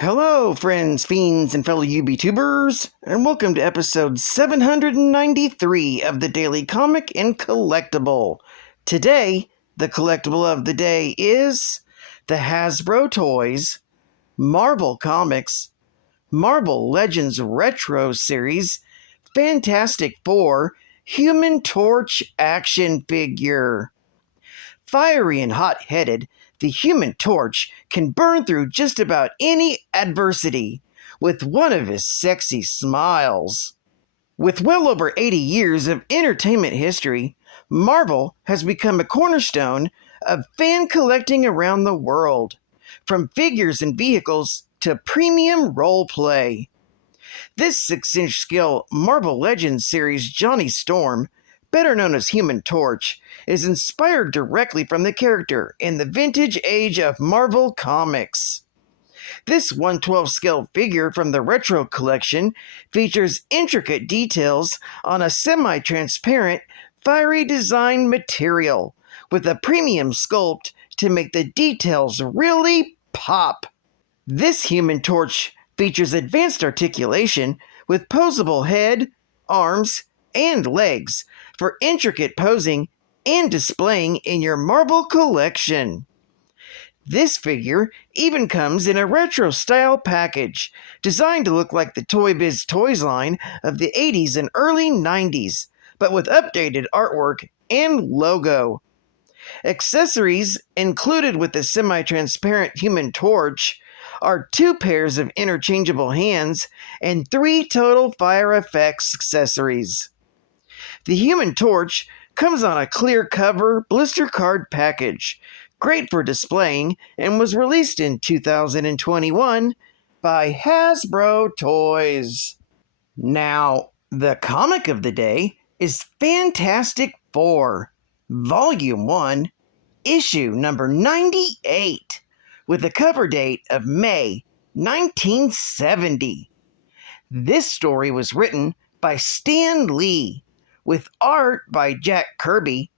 Hello, friends, fiends, and fellow UBTubers, and welcome to episode 793 of the Daily Comic and Collectible. Today, the collectible of the day is the Hasbro Toys, Marvel Comics, Marvel Legends Retro Series, Fantastic Four, Human Torch action figure. Fiery and hot-headed, the Human Torch can burn through just about any adversity with one of his sexy smiles. With well over 80 years of entertainment history, Marvel has become a cornerstone of fan collecting around the world, from figures and vehicles to premium role play. This 6-inch scale Marvel Legends series Johnny Storm, better known as Human Torch, is inspired directly from the character in the vintage age of Marvel Comics. This 1/12 scale figure from the Retro collection features intricate details on a semi-transparent, fiery design material, with a premium sculpt to make the details really pop. This Human Torch features advanced articulation with posable head, arms, and legs for intricate posing and displaying in your Marvel collection. This figure even comes in a retro-style package, designed to look like the Toy Biz Toys line of the 80s and early 90s, but with updated artwork and logo. Accessories included with the semi-transparent Human Torch are 2 pairs of interchangeable hands and 3 total fire effects accessories. The Human Torch comes on a clear cover blister card package, great for displaying, and was released in 2021 by Hasbro Toys. Now, the comic of the day is Fantastic Four, Volume 1, Issue number 98, with a cover date of May 1970. This story was written by Stan Lee, with art by Jack Kirby,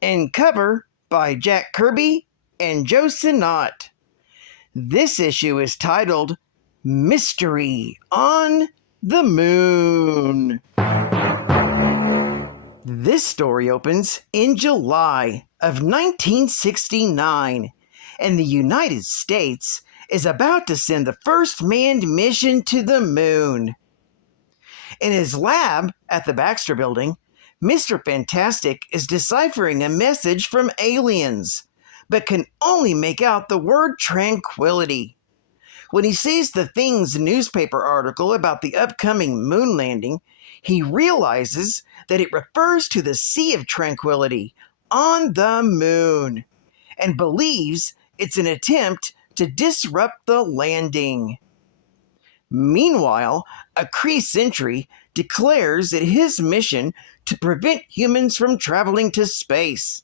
and cover by Jack Kirby and Joe Sinnott. This issue is titled Mystery on the Moon. This story opens in July of 1969, and the United States is about to send the first manned mission to the moon. In his lab at the Baxter Building, Mr. Fantastic is deciphering a message from aliens, but can only make out the word tranquility. When he sees the Things newspaper article about the upcoming moon landing, he realizes that it refers to the Sea of Tranquility on the moon, and believes it's an attempt to disrupt the landing. Meanwhile, a KREE SENTRY declares it his mission to prevent humans from traveling to space,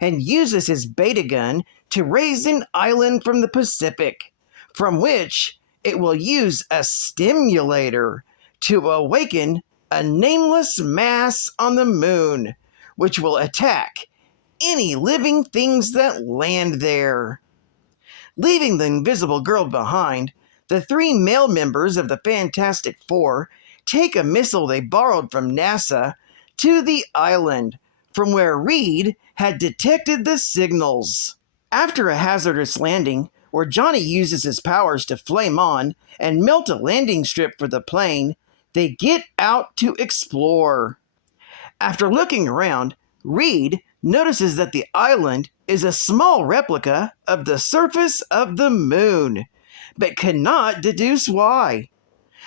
and uses his beta gun to raise an island from the Pacific, from which it will use a stimulator to awaken a nameless mass on the moon, which will attack any living things that land there. Leaving the Invisible Girl behind, the 3 male members of the Fantastic Four take a missile they borrowed from NASA to the island, from where Reed had detected the signals. After a hazardous landing, where Johnny uses his powers to flame on and melt a landing strip for the plane, they get out to explore. After looking around, Reed notices that the island is a small replica of the surface of the moon, but cannot deduce why.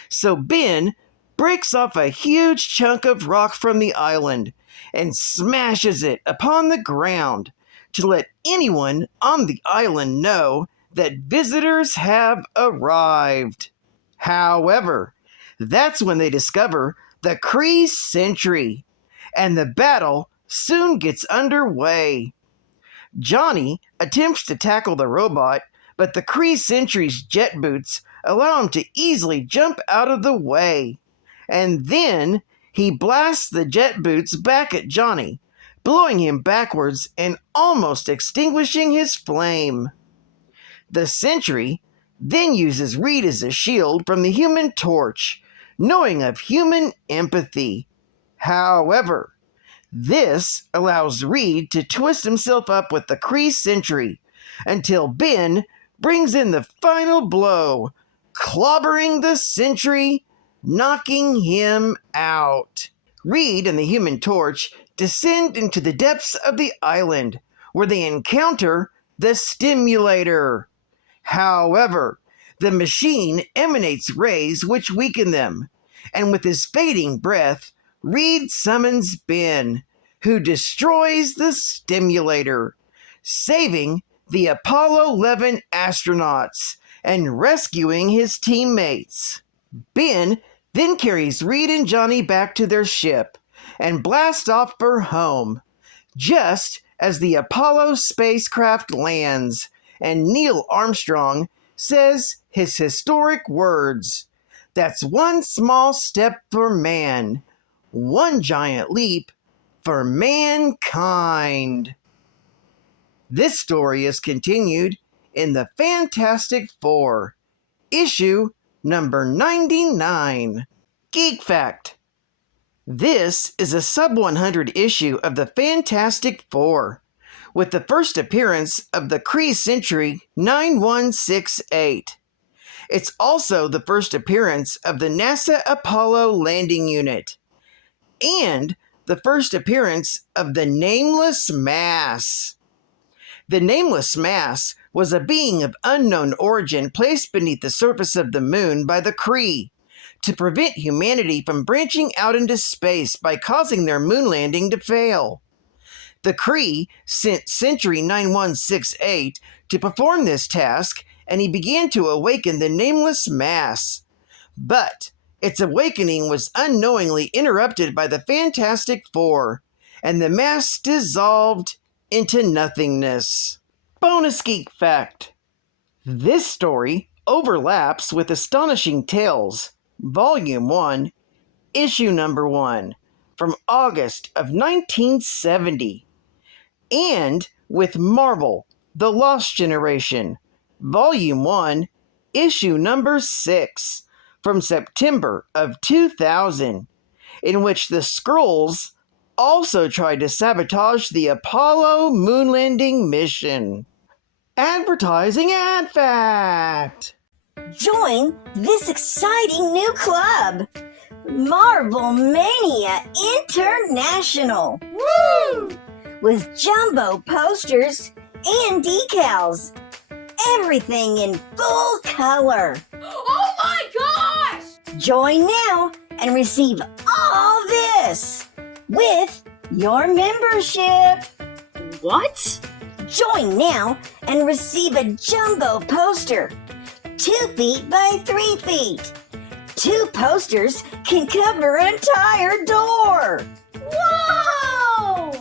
So Ben breaks off a huge chunk of rock from the island and smashes it upon the ground to let anyone on the island know that visitors have arrived. However, that's when they discover the KREE SENTRY, and the battle soon gets underway. Johnny attempts to tackle the robot, but the KREE SENTRY's jet boots allow him to easily jump out of the way. And then he blasts the jet boots back at Johnny, blowing him backwards and almost extinguishing his flame. The Sentry then uses Reed as a shield from the Human Torch, knowing of human empathy. However, this allows Reed to twist himself up with the KREE SENTRY until Ben brings in the final blow, clobbering the SENTRY, knocking him out. Reed and the Human Torch descend into the depths of the island, where they encounter the Stimulator. However, the machine emanates rays which weaken them, and with his fading breath, Reed summons Ben, who destroys the Stimulator, saving the Apollo 11 astronauts and rescuing his teammates. Ben then carries Reed and Johnny back to their ship and blasts off for home, just as the Apollo spacecraft lands and Neil Armstrong says his historic words, "That's one small step for man, one giant leap for mankind." This story is continued in the Fantastic Four, issue number 99. Geek Fact: this is a sub-100 issue of the Fantastic Four, with the first appearance of the KREE SENTRY 9168. It's also the first appearance of the NASA Apollo landing unit, and the first appearance of the Nameless Mass. The Nameless Mass was a being of unknown origin placed beneath the surface of the moon by the KREE to prevent humanity from branching out into space by causing their moon landing to fail. The KREE sent SENTRY 9168 to perform this task, and he began to awaken the Nameless Mass. But its awakening was unknowingly interrupted by the Fantastic Four, and the mass dissolved into nothingness. Bonus Geek Fact: this story overlaps with Astonishing Tales, Volume 1, Issue Number 1, from August of 1970, and with Marvel, The Lost Generation, Volume 1, Issue Number 6, from September of 2000, in which the Skrulls also tried to sabotage the Apollo moon landing mission. Advertising Ad Fact: join this exciting new club, Marvel Mania International. Woo! With jumbo posters and decals. Everything in full color. Oh my gosh! Join now and receive all this with your membership. What? Join now and receive a jumbo poster, 2 feet by 3 feet. 2 posters can cover an entire door. Whoa!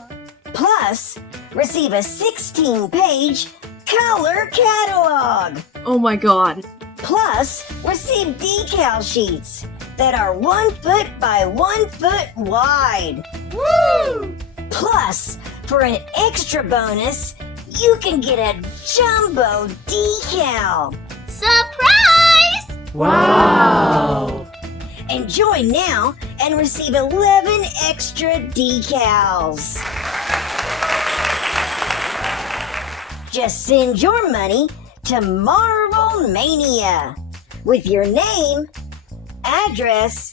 Plus, receive a 16-page color catalog. Oh my god. Plus, receive decal sheets that are 1 foot by 1 foot wide. Woo! Plus, for an extra bonus, you can get a jumbo decal. Surprise! Wow! And join now and receive 11 extra decals. Just send your money to Marvel Mania with your name, address,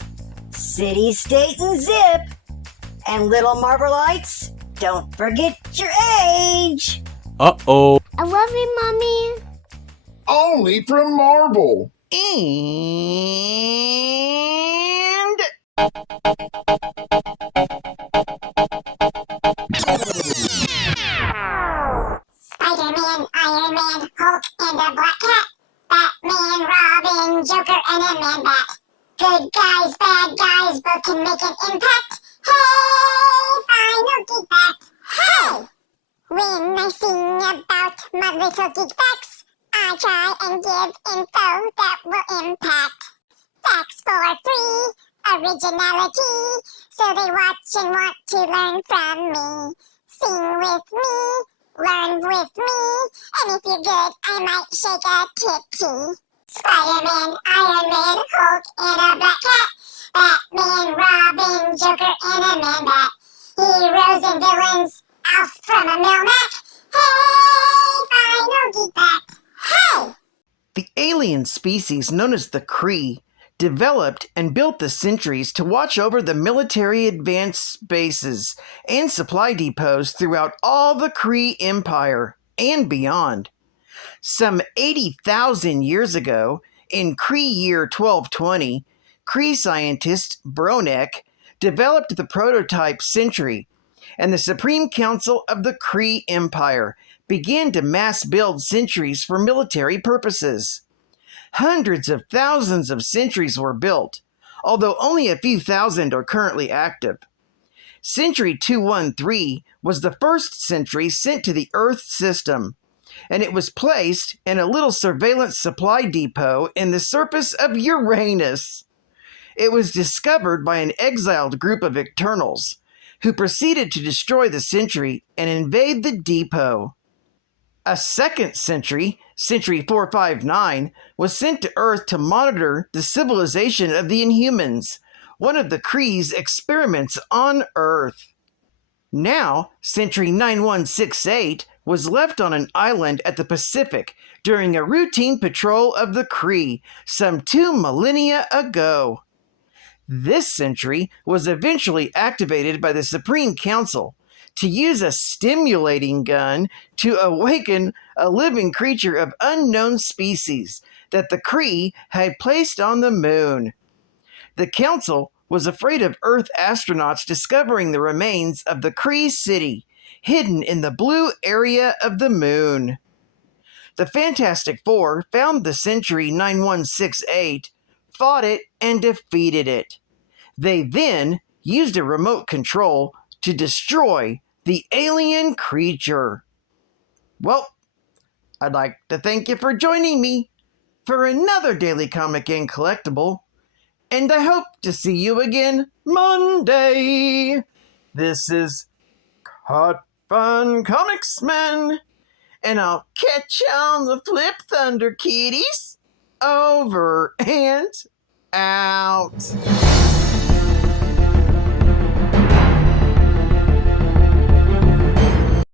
city, state, and zip. And little Marvelites, don't forget your age. Uh-oh. I love you, Mommy. Only from Marvel. And Spider-Man, Iron Man, Hulk, and a Black Cat. Batman, Robin, Joker, and a Man-Bat. Good guys, bad guys, both can make an impact. Hey, final geek fact. Hey! When I sing about my little geek facts, I try and give info that will impact. Facts for free, originality, so they watch and want to learn from me. Sing with me, learn with me, and if you're good, I might shake a titty. Spider-Man, Iron Man, Hulk, and a black cat. Batman, Robin, Joker, and a man bat. Heroes and villains, Alf from a Melmac. Hey, final geek fact. Hey! The alien species known as the KREE developed and built the Sentries to watch over the military advanced bases and supply depots throughout all the KREE Empire and beyond. Some 80,000 years ago, in KREE year 1220, KREE scientist Bronek developed the prototype Sentry, and the Supreme Council of the KREE Empire began to mass build sentries for military purposes. Hundreds of thousands of sentries were built, although only a few thousand are currently active. Sentry 213 was the first sentry sent to the Earth system, and it was placed in a little surveillance supply depot in the surface of Uranus. It was discovered by an exiled group of Eternals, who proceeded to destroy the sentry and invade the depot. A second sentry, Sentry 459, was sent to Earth to monitor the civilization of the Inhumans, one of the KREE's experiments on Earth. Now, Sentry 9168 was left on an island at the Pacific during a routine patrol of the KREE some 2 millennia ago. This sentry was eventually activated by the Supreme Council to use a stimulating gun to awaken a living creature of unknown species that the KREE had placed on the moon. The Council was afraid of Earth astronauts discovering the remains of the KREE city, hidden in the blue area of the moon. The Fantastic Four found the Sentry 9168, fought it, and defeated it. They then used a remote control to destroy the alien creature. Well, I'd like to thank you for joining me for another Daily Comic and Collectible, and I hope to see you again Monday. This is Hot Fun Comics Man, and I'll catch you on the flip, Thunder Kitties. Over and out.